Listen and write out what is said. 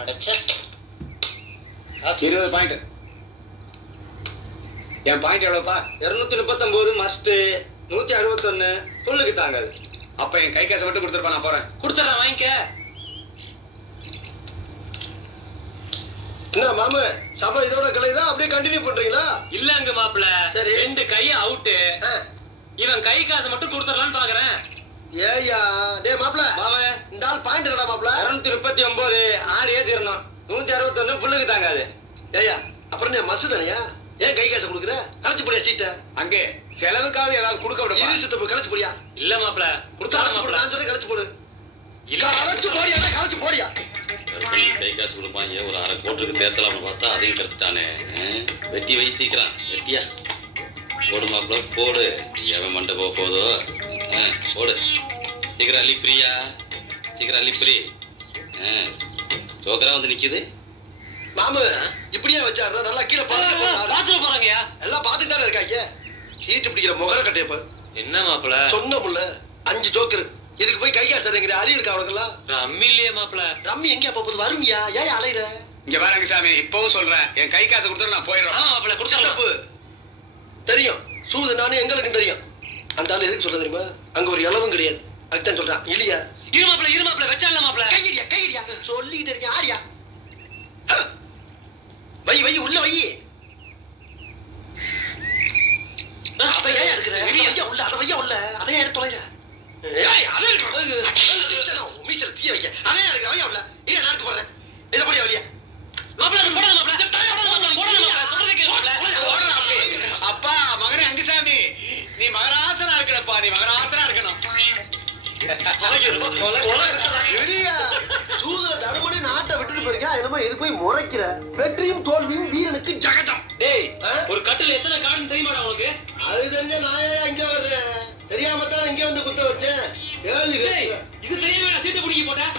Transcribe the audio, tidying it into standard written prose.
அடச்சே 20 point. என் point எவ்வளவுப்பா? 239 must, 161 சொல்லுக்கு தாங்க. அப்ப என் கை காசை மட்டும் கொடுத்துருப்பா, நான் போறேன். கொடுத்துறேன், வாங்கிக்க. என்ன மாமா சபை இதோட கலைதா அப்படியே கண்டினியூ பண்றீங்களா? இல்லங்க மாப்பிள, சரி. 2 கை அவுட். இவன் கை காசு மட்டும் கொடுத்துறலாம்னு பாக்குறேன். ஏய்யா டேய் மாப்ள மாமா இந்த ஆள் பாயிண்ட் என்னடா மாப்ள? 239 ஆடியே தீரணும். 161 புல்லுக்கு தாங்க அது. ஏய்யா அப்புறம் நீ மசு தானையா? ஏன் கை காசு கொடுக்குற? கலைச்சு போடியா சீட்டை. அங்கே செலவுக்காவது ஏதாவது கொடுக்க விடுப்பா. இரு சித்தப்பு கலைச்சு போடியா. இல்ல மாப்பிள, கொடுத்துறேன் மாப்பிள. நான் சொல்றேன் கலைச்சு போடு. இல்ல கலைச்சு போடியா, கலைச்சு போடியா. கை காசு கொடுப்பாங்க, ஒரு அரை கோட்டுக்கு தேத்தலாம்னு பார்த்தா அதையும் கருத்துட்டானே. வெட்டி வை சீக்கிரம், வெட்டியா போடு மாப்பிள, போடு. எவன் மண்டை போக போதோ போடு. சீக்கிரம் அள்ளி பிரியா, சீக்கிரம் அள்ளி பிரி. ஜோக்கரா வந்து நிக்குது. மாமு இப்படியே வச்சாரு நல்லா கீழே பாத்துட்டு போறாங்கயா. எல்லாம் பாத்துட்டு தானே இருக்காங்க. சீட்டு பிடிக்கிற முகர கட்டையப்ப என்ன மாப்பிள சொன்ன முல்ல 5 ஜோக்கர். இதுக்கு போய் கை காசு தரங்கிற அறிவு இருக்கா அவனுக்கெல்லாம்? ரம்மி இல்லையே மாப்பிள. ரம்மி எங்க போகுது? வருமியா? ஏன் அலையிற? இங்க பாருங்க சாமி, இப்பவும் சொல்றேன், என் கை காசை கொடுத்துட்டு நான் போயிடுறேன். மாப்பிள கொடுத்துறேன். தெரியும் சூது நானே எங்களுக்கும் தெரியும். அந்த ஆளு எதுக்கு சொல்ல தெரியுமா? அங்க ஒரு இளவும் கிடையாது, அதுதான் சொல்றான். இல்லையா இரு மாப்பிள வச்சா இல்ல மாப்பிள. கையடியா சொல்லிக்கிட்டு இருக்கேன். ஆடியா வை உள்ள வை. அதை ஏன் எடுக்கிற? உள்ள அதை வையா உள்ள அதை ஏன் எடுத்து தொலைற? மீச்சல் தீய வைக்க அதே எடுக்கிற வையா உள்ள. இல்ல நான் எடுத்து போடுறேன். இதை போடியா வழியா அப்பா மகனே அங்குசாமி, நீ மகராசனா இருக்கணும்ப்பா, நீ மகராசனா இருக்கணும். சூதுல தருமனே நாட்டை விட்டுட்டு போயிருக்கா. என்னமா இது போய் முறைக்கிற? வெற்றியும் தோல்வியும் வீரனுக்கு ஜகதம். டேய், ஒரு கட்டில் எத்தனை காடுன்னு தெரியுமாடா உனக்கு? அது தெரிஞ்ச நான் இங்க வர்றேன். தெரியாம தான் இங்க வந்து குத்த வச்சேன். இது தெரியாம சீட்டை பிடிக்க போட்டேன்.